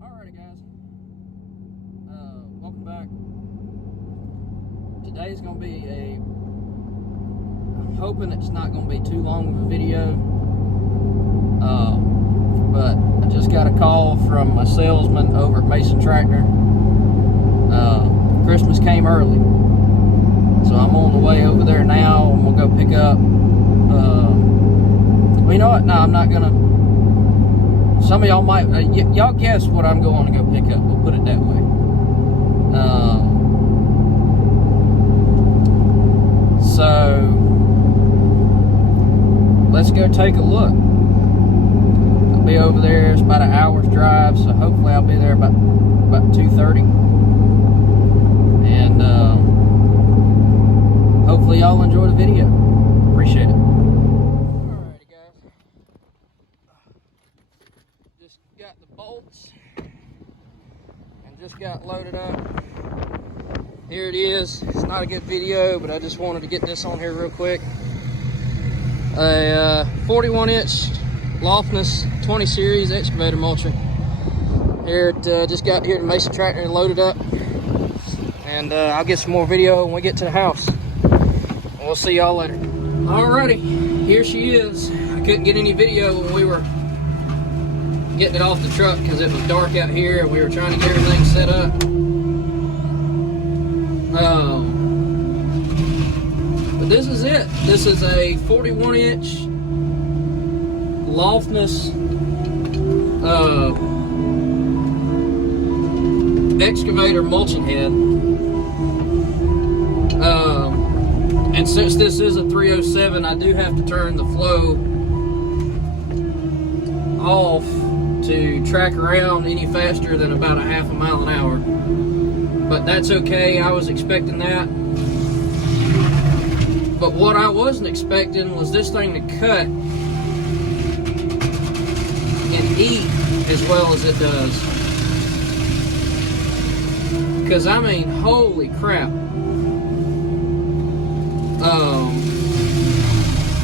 Alrighty guys, welcome back. Today's going to be I'm hoping it's not going to be too long of a video, but I just got a call from a salesman over at Mason Tractor. Christmas came early, so I'm on the way over there now, and we'll go pick up, well, you know what, no, I'm not going to. Some of y'all might, y'all guess what I'm going to go pick up. We'll put it that way. So let's go take a look. I'll be over there. It's about an hour's drive, so hopefully I'll be there about 2:30. And hopefully y'all enjoy the video. Appreciate it. Got the bolts and just got loaded up. Here it is. It's not a good video, but I just wanted to get this on here real quick. A 41-inch loftness 20 series excavator mulcher. Here it just got here to Mason Tractor and loaded up. And I'll get some more video when we get to the house. And we'll see y'all later. Alrighty, here she is. I couldn't get any video when we were getting it off the truck because it was dark out here and we were trying to get everything set up. But this is it. This is a 41-inch loftness excavator mulching head. And since this is a 307, I do have to turn the flow off to track around any faster than about a half a mile an hour. But that's okay, I was expecting that. But what I wasn't expecting was this thing to cut and eat as well as it does. Because I mean, holy crap.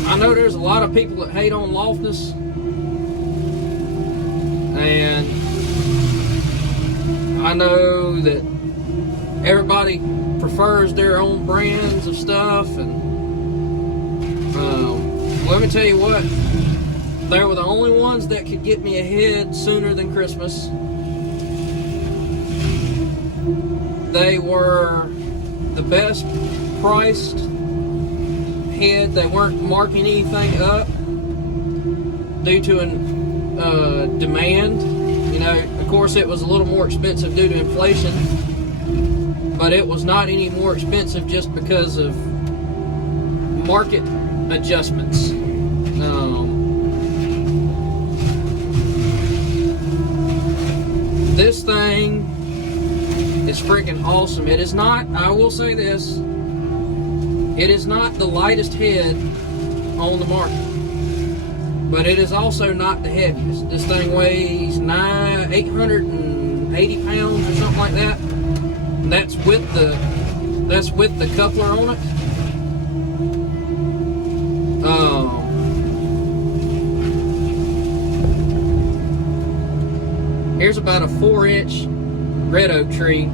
I know there's a lot of people that hate on loftness, and I know that everybody prefers their own brands of stuff, and let me tell you what, they were the only ones that could get me ahead sooner than Christmas. They were the best priced head. They weren't marking anything up due to an demand. You know, of course it was a little more expensive due to inflation, but it was not any more expensive just because of market adjustments. This thing is freaking awesome. It is not, I will say this, it is not the lightest head on the market, but it is also not the heaviest. This thing weighs 880 pounds or something like that. And that's with the coupler on it. Here's about a 4-inch red oak tree,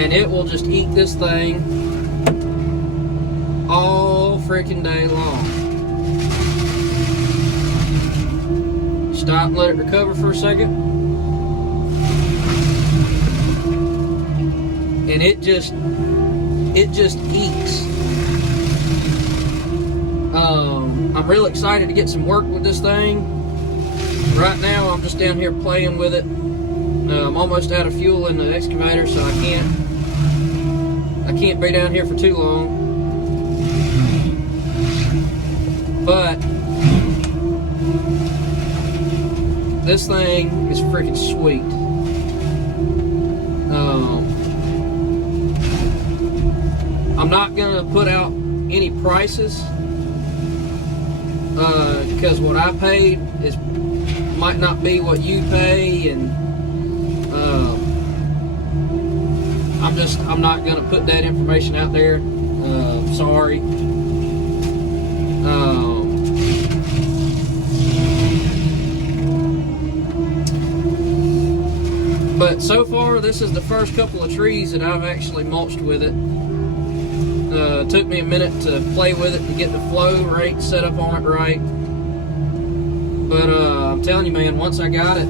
and it will just eat this thing all freaking day long. Stop and let it recover for a second, and it just eats. I'm real excited to get some work with this thing. Right now I'm just down here playing with it. I'm almost out of fuel in the excavator, so I can't be down here for too long. But this thing is freaking sweet. I'm not gonna put out any prices because what I paid might not be what you pay, and I'm not gonna put that information out there. Sorry. But so far, this is the first couple of trees that I've actually mulched with it. It took me a minute to play with it and get the flow rate set up on it right. But I'm telling you, man, once I got it,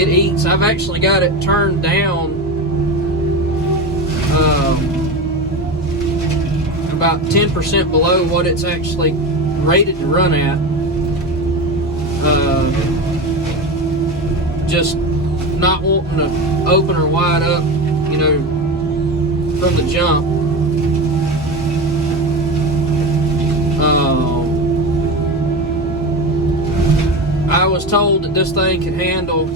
it eats. I've actually got it turned down about 10% below what it's actually rated to run at. Just not wanting to open her wide up, you know, from the jump. I was told that this thing could handle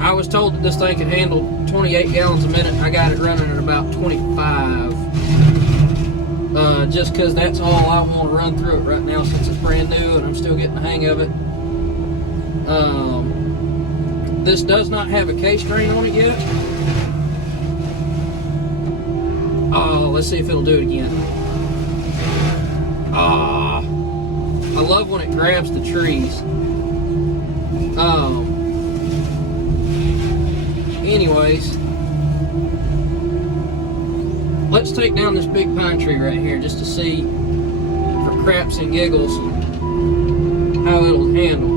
I was told that this thing could handle 28 gallons a minute. I got it running at about 25. Just because that's all I want to run through it right now, since it's brand new and I'm still getting the hang of it. This does not have a K-string on it yet. Oh, let's see if it'll do it again. Ah, I love when it grabs the trees. Anyways, let's take down this big pine tree right here just to see, for craps and giggles, how it'll handle.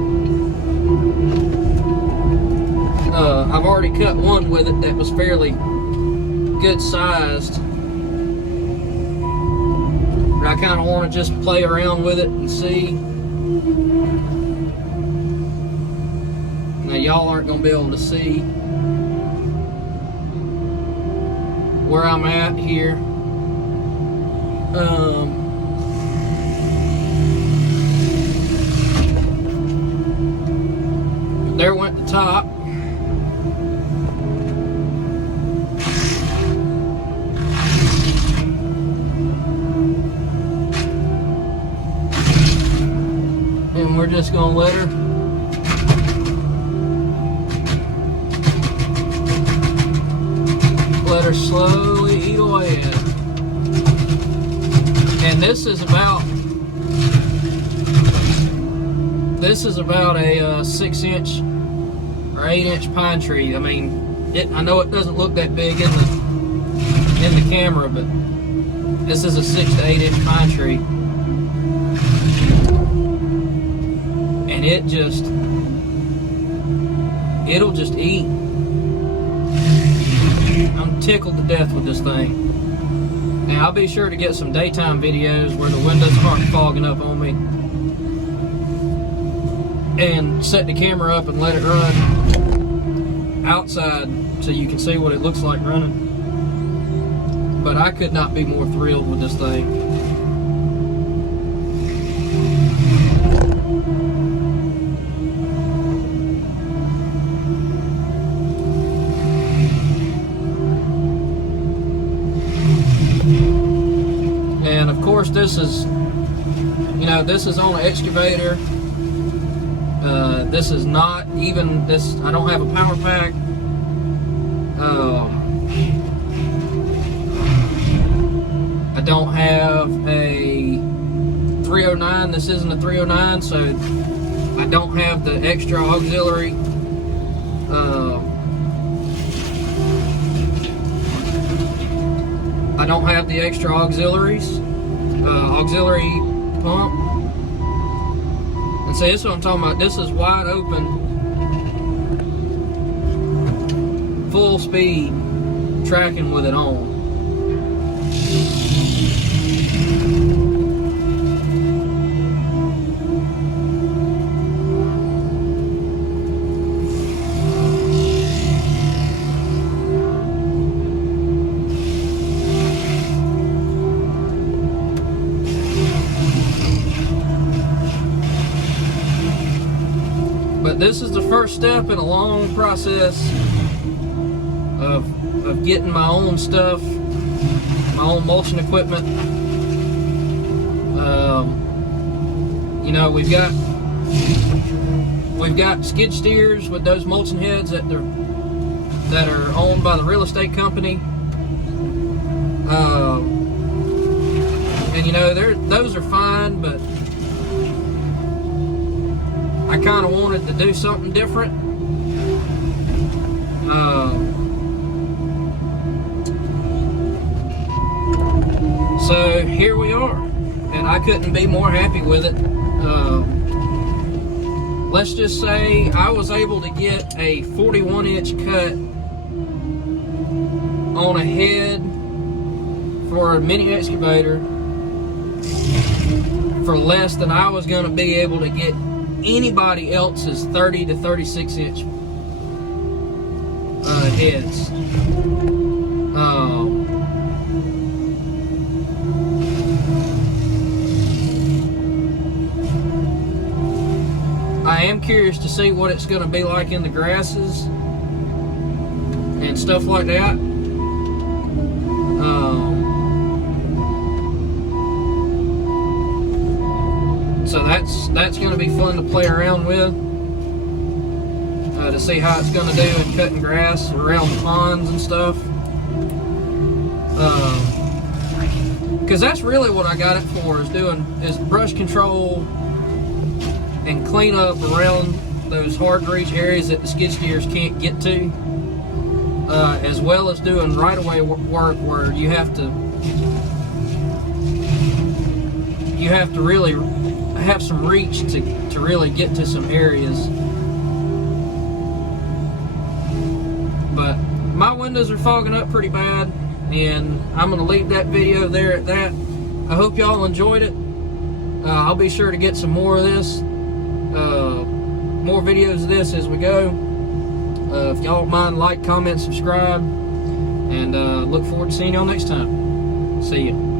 I've already cut one with it that was fairly good sized. But I kind of want to just play around with it and see. Now y'all aren't going to be able to see where I'm at here. There went the top. And we're just gonna let her slowly eat away at it. And this is about a 6-inch or 8-inch pine tree. I mean, I know it doesn't look that big in the camera, but this is a 6 to 8-inch pine tree. And it'll just eat. I'm tickled to death with this thing. Now I'll be sure to get some daytime videos where the windows aren't fogging up on me, and set the camera up and let it run outside so you can see what it looks like running. But I could not be more thrilled with this thing. And of course, this is on an excavator. This is not even this. I don't have a power pack. I don't have a 309. This isn't a 309, so I don't have the extra auxiliary. I don't have the extra auxiliary pump. And see, this is what I'm talking about. This is wide open, full speed, tracking with it on. But this is the first step in a long process of getting my own stuff, my own mulching equipment. You know, we've got skid steers with those mulching heads that are owned by the real estate company. And you know, those are fine, but I kind of wanted to do something different. So here we are, and I couldn't be more happy with it. Let's just say I was able to get a 41-inch cut on a head for a mini excavator for less than I was going to be able to get anybody else's 30 to 36-inch heads. I am curious to see what it's going to be like in the grasses and stuff like that. So that's going to be fun to play around with, to see how it's going to do in cutting grass around the ponds and stuff. Because that's really what I got it for, is brush control and clean up around those hard to reach areas that the skid steers can't get to, as well as doing right-of-way work where you have to really have some reach to really get to some areas. But my windows are fogging up pretty bad, and I'm going to leave that video there at that. I hope y'all enjoyed it. I'll be sure to get some more of this, more videos of this as we go. If y'all don't mind, like, comment, subscribe, and look forward to seeing y'all next time. See ya.